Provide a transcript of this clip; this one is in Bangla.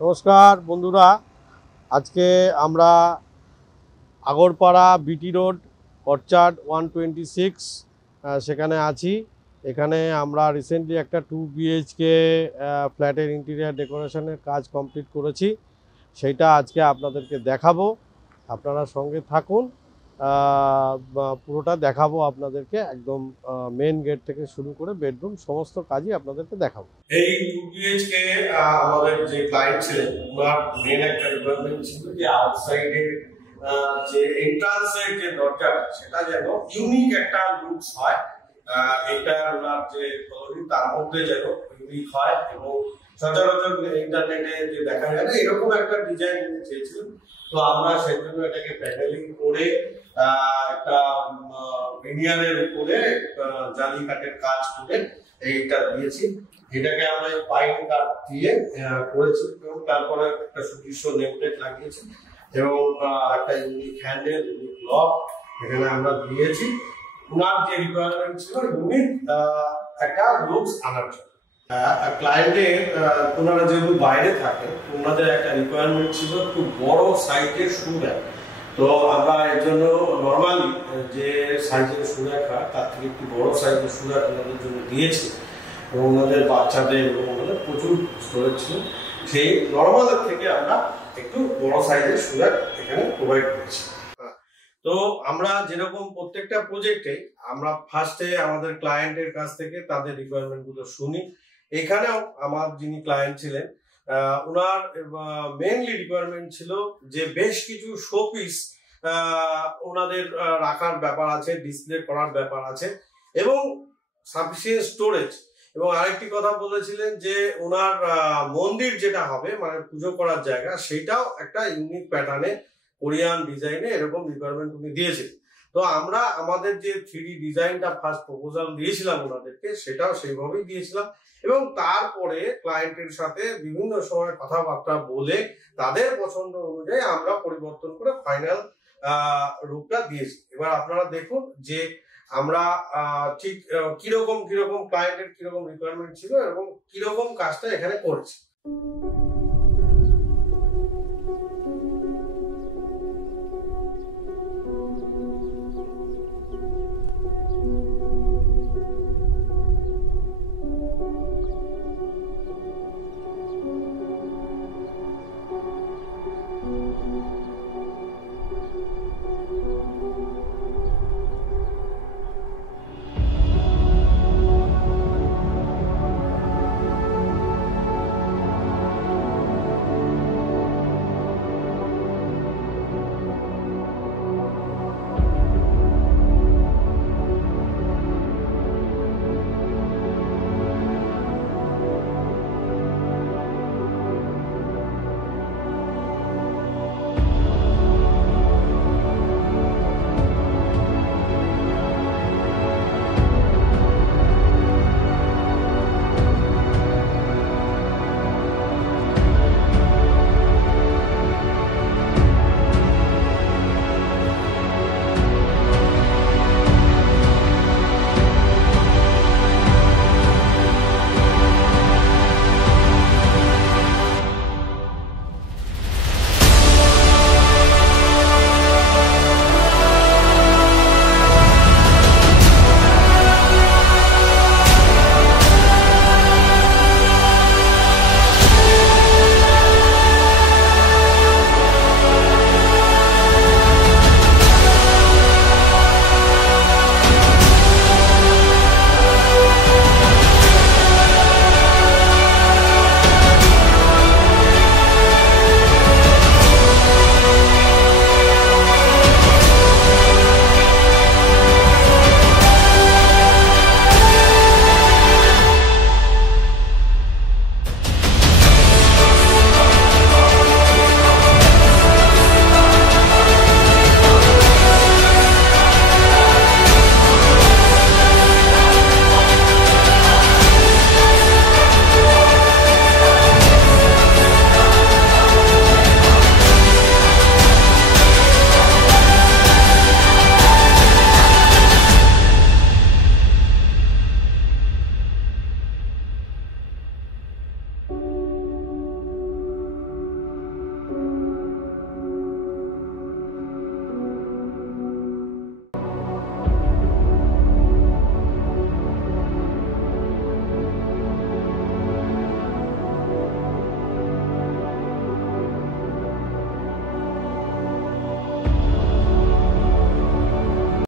নমস্কার বন্ধুরা, আজকে আমরা আগরপাড়া বিটি রোড অর্চার্ড 126 সেখানে আছি। এখানে আমরা রিসেন্টলি একটা 2 বিএইচকে ফ্ল্যাটের ইন্টেরিয়ার ডেকোরেশনের কাজ কমপ্লিট করেছি। সেইটা আজকে আপনাদেরকে দেখাবো, আপনারা সঙ্গে থাকুন। পুরোটা দেখাবো আপনাদেরকে, একদম মেন গেট থেকে শুরু করে বেডরুম সমস্ত কাজই আপনাদেরকে দেখাবো। এই 2 বিএইচকে আমাদের যে ক্লায়েন্ট ছিলেন, ওনার মেন একটা রিকোয়ারমেন্ট ছিল যে আউটসাইডে যে এন্ট্রান্সের যে দরজাটা সেটা যেন ইউনিক একটা লুকস হয়। এটা ওনার যে কলোনি তার মধ্যে যেন ইউনিক হয় এবং সচরাচর ইন্টারনেটে যে দেখা যায় না এরকম একটা ডিজাইন চেয়েছিলেন। তো আমরা সেই জন্য এটাকে প্যানেলিং করে একটা ভিনিয়ারের উপরে জালি কাঠের কাজ করে এইটা দিয়েছি। এটাকে আমরা পাইন কাঠ দিয়ে করেছি এবং তারপরে একটা সুদৃশ্য নেমপ্লেট লাগিয়েছি এবং একটা ইউনিক হ্যান্ডেল, ইউনিক লক এখানে আমরা দিয়েছি। ওনার যে রিকোয়ারমেন্ট ছিল ইউনিক একটা লুকস আনার জন্য। ক্লায়েন্টের ওনারা যেহেতু বাইরে থাকে, ওনাদের একটা রিকোয়ারমেন্ট ছিল একটু বড় সাইজের শু র্যাক। তো আমরা এর জন্য নর্মালি যে সাইজের শু র্যাক হয় তার থেকে একটু বড় সাইজের শু র্যাক ওনাদের জন্য দিয়েছি এবং ওনাদের বাচ্চাদের এবং ওনাদের প্রচুর স্টোরেজ ছিল। সেই নর্মালের থেকে আমরা একটু বড় সাইজের শু র্যাক এখানে প্রোভাইড করেছি। তো আমরা যেরকম প্রত্যেকটা প্রজেক্টে আমরা ফার্স্টে আমাদের ক্লায়েন্টের কাছ থেকে তাদের রিকোয়ারমেন্ট গুলো শুনি। এখানেও আমার যিনি ক্লায়েন্ট ছিলেন ওনার মেইনলি রিকোয়ারমেন্ট ছিল যে বেশ কিছু শোপিস ওনাদের রাখার ব্যাপার আছে, ডিসপ্লে করার ব্যাপার আছে এবং সাফিসিয়েন্ট স্টোরেজ। এবং আরেকটি কথা বলেছিলেন যে ওনার মন্দির যেটা হবে মানে পুজো করার জায়গা, সেটাও একটা ইউনিক প্যাটার্নে কোরিয়ান ডিজাইনে এরকম রিকোয়ারমেন্ট উনি দিয়েছিলেন। তো আমরা আমাদের যে 3D ডিজাইনটা ফার্স্ট প্রপোজাল দিয়েছিলাম ওনাদেরকে, সেটাও সেইভাবেই দিয়েছিলাম এবং তারপরে ক্লায়েন্টের সাথে বিভিন্ন সময় কথাবার্তা বলে তাদের পছন্দ অনুযায়ী আমরা পরিবর্তন করে ফাইনাল রূপটা দিয়েছি। এবার আপনারা দেখুন যে আমরা ঠিক কিরকম ক্লায়েন্টের কিরকম রিকোয়ারমেন্ট ছিল এবং কিরকম কাজটা এখানে করেছি।